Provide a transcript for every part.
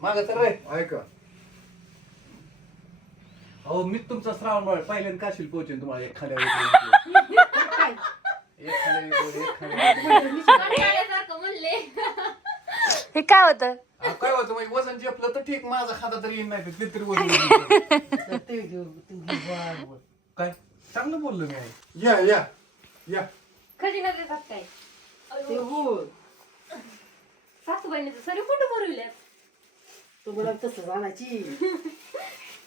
माग तर रे. ऐका. अहो मी तुमचा श्रावण बाळ पहिल्यांदा काशील पोहोचेन तुम्हाला म्हणले हे काय होतं? अहो, काय होतं म्हणजे वजन झेपलं तर ठीक माझा खाता तरी येईन नाही तर वजन. ते बर बर काय? चांगलं बोललो मी. आई या. या. या खजिना देतात काय? हो सासूबाईने तर सरी कुठं भरविल्यात तुम्हाला तसं जाण्याची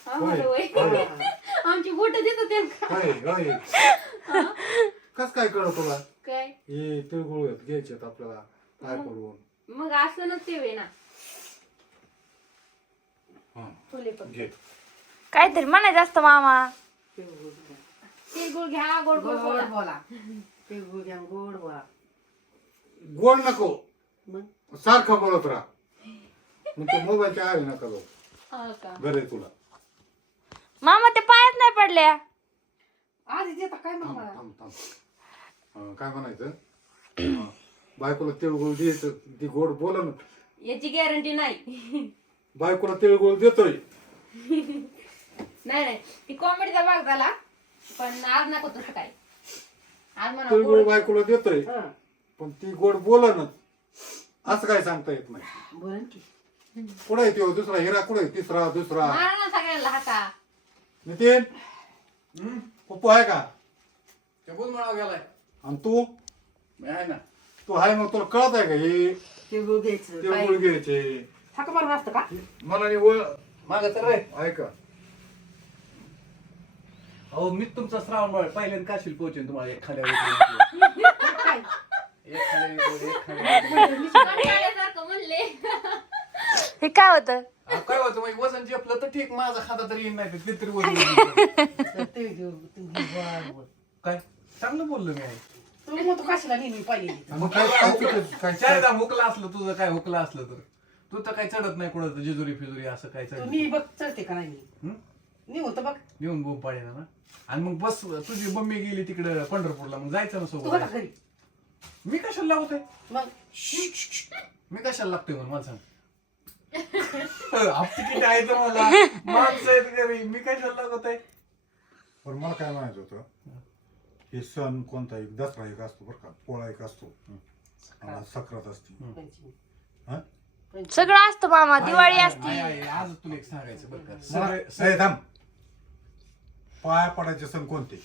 आम्हाला वय. आमची बोट देत होते ना. कस काय कळत तुला? काय? हे तिळगुळ घ्यायचे आपल्याला काय पडून. मग असं नसते वे ना. हा, फुले पण घे. काहीतरी म्हणायचं असतं मामा. ते गोड तिळगुळ घ्या गोड गोड गोड बोला. बोला. ते गोड घ्या गोड बोला. गोड नको. मग? सारखं बोलत राहा. मग ते मोबाईलच्या आरे नका जाऊ हा का? बरं आहे तुला. मामा ते पायात नाही पडल्या. आधी देता काय मग थांब मला थांब थांब. अं, काय म्हणायचं? अं, बायकोला तिळगुळ द्यायचं ती गोड बोला ना. याची गॅरंटी नाही. बायकोला तिळगुळ देतोय. नाही नाही. ती कॉमेडीचा भाग झाला. पण आज नको तसं काय आज म्हणा तिळगुळ गोड- बायकोला देतोय. हा. पण ती गोड बोला ना. असं काय सांगता येत नाही. बोला की. कुठे येते दुसरा हिरा कुठे तिसरा दुसरा? मारा ना सगळ्यांना हाका. नितीन? हम्म? पप्पू आहे का? ते बोल म्हणा गेलाय. आणि तू? मी आहे ना. तू आहे मग तुला कळत आहे का हे? काय हाक मारून असतं का? मला नि व माग तर रे. ऐका. अहो मी तुमचा श्रावण बाळ पहिल्यांदा काशील पोहोचेन तुम्हाला काय. कंटाळल्यासारखं म्हणले हे काय होतं? अहो, काय होतं म्हणजे वजन झेपलं तर ठीक माझा खाता तरी येईन नाही तर कितीतरी वजन. ते घेऊ काय? चांगलं बोललो मी आई. तुम्ही मग तू कशाला नेहमी पाहिजे मग काय काय चुकीचं- काय चारदा हुकला असलं तुझं काय हुकला असलं तर? तू तर काही चढत नाही कुणाचं जेजुरी फिजुरी असं काय तू चढत मी बघ चढते का नाही? मी हं? तर बघ. येऊन बोंब पाडेना ना. आणि मग बस तुझी मम्मी गेली तिकडे पंढरपूरला मग जायचं ना तू सोबत घरी? मी कशाला लावतोय? मग? मी कशाला लागतोय म्हणून मला सांग. तिकीट आहे तर मला माणसं आहेत घरी. मी कशाला लागतोय पण मला काय म्हणायचं होतं हे सण कोणता एक दसरा एक असतो बरं का पोळा एक असतो. आणि सक्रात असते. हा? सगळं असतं मामा दिवाळी आहे, असती. आहे, आहे. आज तुला एक सांगायचं बरं का. मला- सगळे ए, थांब. पाया पडायचे सण कोणते?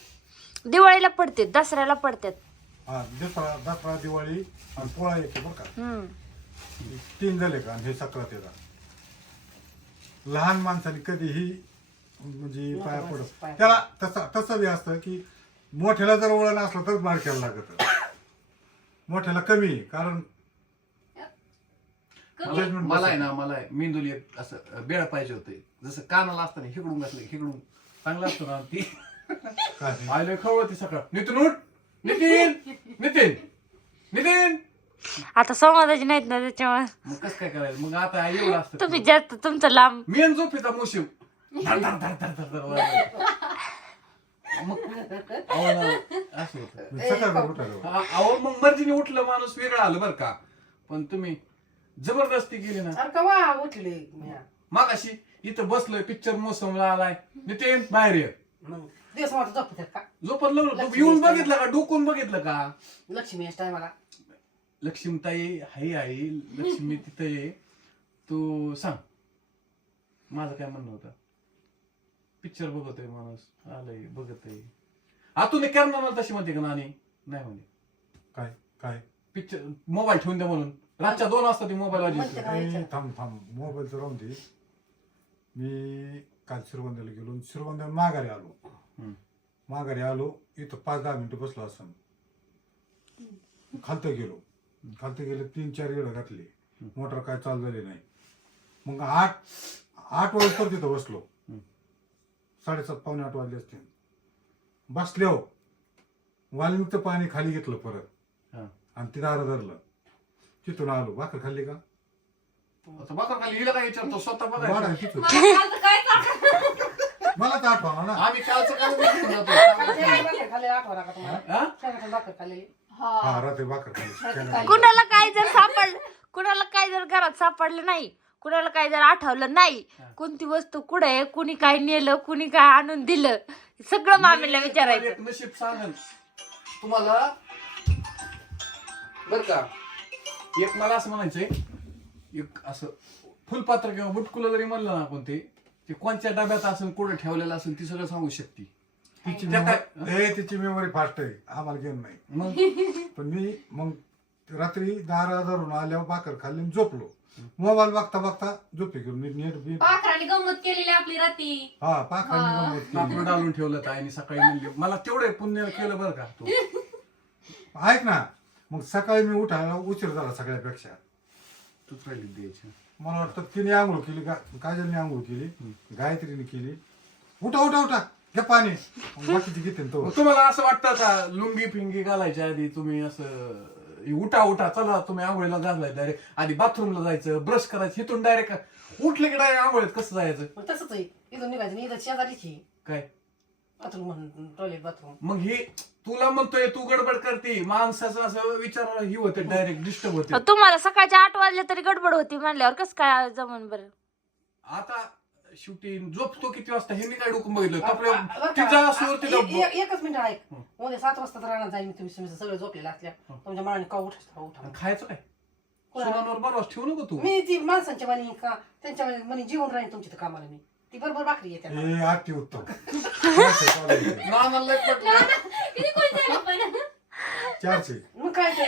दिवाळीला पडते दसऱ्याला पडतात. हा दसरा दसरा दिवाळी आणि पोळा येतो बरं का. हम्म तीन झाले का? आणि हे सक्रात येतात लहान माणसाने कधीही म्हणजे पाया पडत त्याला तसं तसं बी असतं की मोठ्याला जर वळण असलं तर बारक्याला लागत. मोठ्याला कमी कारण मला आहे. ना मला मेंदुली एक असं बेळ पाहिजे होते. जसं कानाला असतं ना हिकडून घातलं हिकडून. चांगलं असतं ना ती. काय? ते? आयलं खवळती सकाळ नितीन उठ. नितीन. नितीन. आता संवादाची नाहीत ना त्याच्यामुळे. मग कसं काय करायचं? मग आता एवढं असतं तुम्ही जास्त तुमचं लांब. मेन झोपेचा मुशीव धर, धर, धर, धर, धर, धर, वाजवायचं. मग अहो ना, असं होतं. सकाळी उठायला आ- अहो मग मर्जीने उठलं माणूस वेगळं आलं बरं का. पण तुम्ही जबरदस्ती केली ना. अरे का वा उठले? मी. मागाशी इथं बसलोय पिक्चर मोसमला आलाय. नितीन बाहेर ये. मग दिवस मला झोपतात का? झोपत लागलो तू लक्ष्मी येऊन. बघितलं का? डोकून बघितलं का? लक्ष्मी टायमाला लक्ष्मीताई हाई आई लक्ष्मी तिथं ये तू सांग माझं काय म्हणणं होतं? पिक्चर बघतोय माणूस आलंय बघतोय. आतून एक करणार मला तशी म्हणते का नानी? नाही म्हणे. काय काय? पिक्चर मोबाईल ठेवून द्या म्हणून. रातच्या दोन वाजता ती मोबाईल? ए, थांब थांब. मोबाईलचं राहून दे. मी काल श्रीगोंद्याला गेलो आणि श्रीगोंद्याला माघारी आलो. हम्म. माघारी आलो इथं पाच दहा मिनिटं बसलो असं. खालतं गेलो. खालतं गेले तीन चार गेडं घातले. मोटर काय चालू झाली नाही. मग आठ आठ वाजता तिथं बसलो. साडेसात पावणे आठ वाजले असते बसले हो. वाल्मिकचं पाणी खाली घेतलं परत. हा. आणि तिथं आरं धरलं. तिथून आलो. भाकर खाल्ली का? आता बघा खाली हिला काय विचारतो? स्वतः वाढ बघा आहे तिथून. मला काय तर ना. आम्ही कालचं काल बघून जातो. शेंगाची भाकर खाल्ली आठवणा का तुम्हाला? हा? रात्री भाकर. कुणाला काय जर सापडलं कुणाला काय जर घरात सापडलं नाही कुणाला काय जर आठवलं नाही हा. कोणती वस्तू कुठे आहे कुणी काय नेलं कुणी काय आणून दिलं सगळं मामीला विचारायचं एक नशीब सांगन तुम्हाला बर का एक मला असं म्हणायचंय एक असं फुलपात्र किंवा बुटकुलं जरी म्हणलं ना आपण ते ते कोणत्या डब्यात असेल कुठं ठेवलेलं असेल ती सगळं सांगू शकते तिची मेमरी तिची मेमरी फास्ट आहे. आम्हाला घेऊन नाही. मग? पण मी मग रात्री दारा धरून आल्यावर भाकर खाल्ली आणि झोपलो. मोबाईल बघता बघता झोपे घेऊन नीट नीट बी- पाखराने गंमत केलेली आपली राती. हा पाखांनी हा. गंमत केली. कापड डालून ठेवलं तर आणि सकाळी म्हणले मला तेवढे पुण्य केलं बरं का तू. ऐक ना मग सकाळी मी उठायला उशीर झाला सगळ्यापेक्षा. तूच राहिली द्यायची. मला वाटतं तिने आंघोळ केली गा- काजलने आंघोळ केली गायत्रीने केली. उठा उठा उठा. घ्या पाणी. मग बाकीची घेते ना तो. मग तुम्हाला असं वाटतं का लुंगी फिंगी घालायच्या आधी तुम्ही असं उठा उठा चला तुम्ही आंघोळीला घालाय डायरेक्ट आधी बाथरूमला जायचं ब्रश करायचं इथून डायरेक्ट उठले की डायरेक्ट आंघोळीत कसं जायचं? मग तसंच आहे. इथून निघायचं इथं शेजारीची काय? बाथरूम म्हणून टॉयलेट बाथरूम मग हे तुला म्हणतोय तू गडबड करते. माणसाचं असं विचार ही होते डायरेक्ट डिस्टर्ब होते. तुम्हाला सकाळच्या आठ वाजले तरी गडबड होती म्हणल्यावर कसं काय जमन बरं? आता शूटिंग झोपतो किती वाजता हे मी काय डोकं बघितलं? तिचा तिला ए- एकच मिनिट ऐक. हं. उद्या सात वाजता तर राहणार जाईल मी तुम्ही तुम्ही सगळे झोपलेला असल्या. तुमच्या मनाने का उठा. उठा खायचं काय? सुनांवर बरोबर ठेवू नको तू. मी ती माणसांच्या मनी का त्यांच्या मनी मनी जीवन राहील तुमच्या इथं कामाला मी. ती बरोबर भाकरी येते ना. हे अति उत्तम. चारशे नानाला लय पटलं. किती कोण झालं पण चारशे. मग काय ते?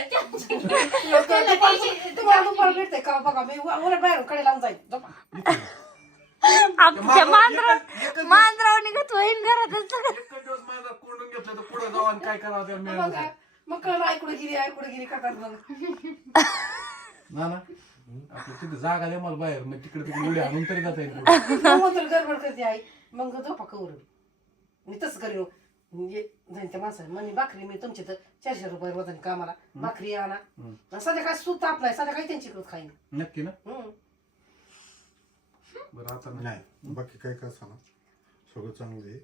तुम्हाला दुपार भेटते का? बघा मी उलट बाहेरून कडे लावून जाईल झोपा. आमच्या मांजरा एकच- एकच- मांजराव निघत होईन घरातच एकच दिवस माझा कोंडून घेतलं तर पुढे जाऊ आणि काय करावं त्या मग काय? कळलं आई कुठे गेली आई कुठे गेली का करत मग ना ना. आपलं तिथे जागा दे मला बाहेर मग तिकडे तिकडे उड्या आणून तरी जाता येईल. पुढे. मग गडबड करते आई. मग झोपा कवर. मी तसं करीन. म्हणजे त्या माणसाने म्हणे भाकरी मी तुमच्या तर चारशे रुपये वजन कामाला. भाकरी आणा. हं. आणि संध्याकाळी सूप तापलाय. संध्याकाळी त्यांची करत खाईन. नक्की ना. बरं आता नाही नाही बाकी काय काय सांगा? सगळं चांगलं आहे.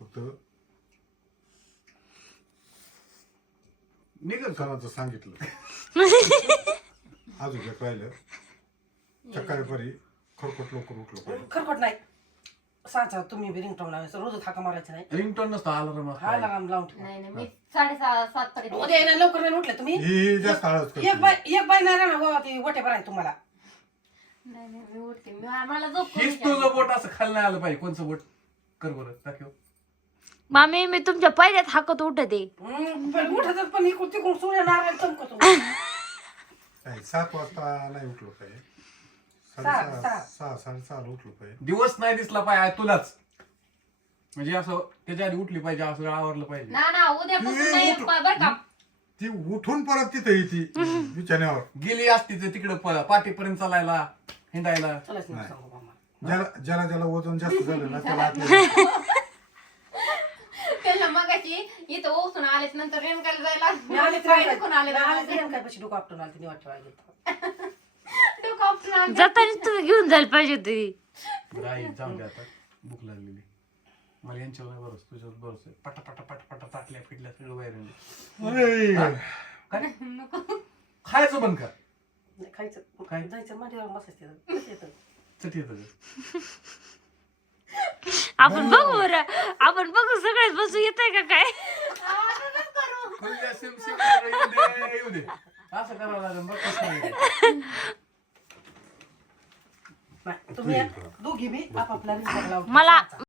फक्त निघल का सणाचं सांगितलं. अजून एक राहिलं. सकाळी परी खरकट लवकर उठलं पाहिजे. खरकट नाही. सांगा तुम्ही बी रिंगटोन लावायचं. रोजच हाका मारायचं नाही. रिंगटोन नसतं अलार्म हा लागाम लावून ठेवा. नाही नाही मी साडेसहा सात पर्यंत उद्या येणार लवकर नाही उठले तुम्ही. ही जास्त एक करते. बाय एक बाय नाही राहणार बाबा ती वटे आहे तुम्हाला. नाही नाही मी उठते मी मला झोप करून हीच तुझं बोट असं खाली नाही आलं पाहिजे. कोणचं बोट? कर बरं दाखव. मामी मी तुमच्या पहिल्यात हाकत उठते. हं, पण पण इकडून तिकडून सूर्य नारायण चमकतो. नाही, सात वाजता नाही उठलं पाहिजे. सहा, साडेसहा सहा. सहा साडेसहाला उठलं पाहिजे. दिवस नाही दिसला पाहिजे तुलाच. म्हणजे असं त्याच्या आधी उठली पाहिजे असं आवरलं पाहिजे. ना ना उद्यापासून ए, नाही उठ. बरं का. ती उठून परत तिथे येते बिछाण्यावर. गेली असती तर तिकडं प- पाठीपर्यंत चालायला. हिंडायला. चलाच नको नाही. सांगू मामा. ज्याला ज्याला ज्याला वजन जास्त झालं ना त्याला त्याला मगाशी इथं ओसून आलेच नंतर रेणकाला जायला मी आले दुखून आले काय पैसे डोकं आपटून आले. जाताना तुम्ही घेऊन जायला पाहिजे होती. बरं आई जाऊ दे आता. भूक लागलेली. मला यांच्यावर नाही बरोस तुझ्यावर बरोस आहे. पटा पटा पटा पटा ताटल्या फिटल्या सगळं बाहेर आणलं. अरे, काय नको. खायचं बंद कर. नाही, खायचं काय? जायचं मांडीवर बसायचं कसं येतं? चट येतं का? आपण बघू बरं आपण बघू सगळेच बसू येत का काय असंच करू. खुल्या सिम सिम येऊ दे येऊ दे असं करावं लागेल बघ कसं आहे. नाही, तुम्ही दोघी बी आपापला रिंग लावून मला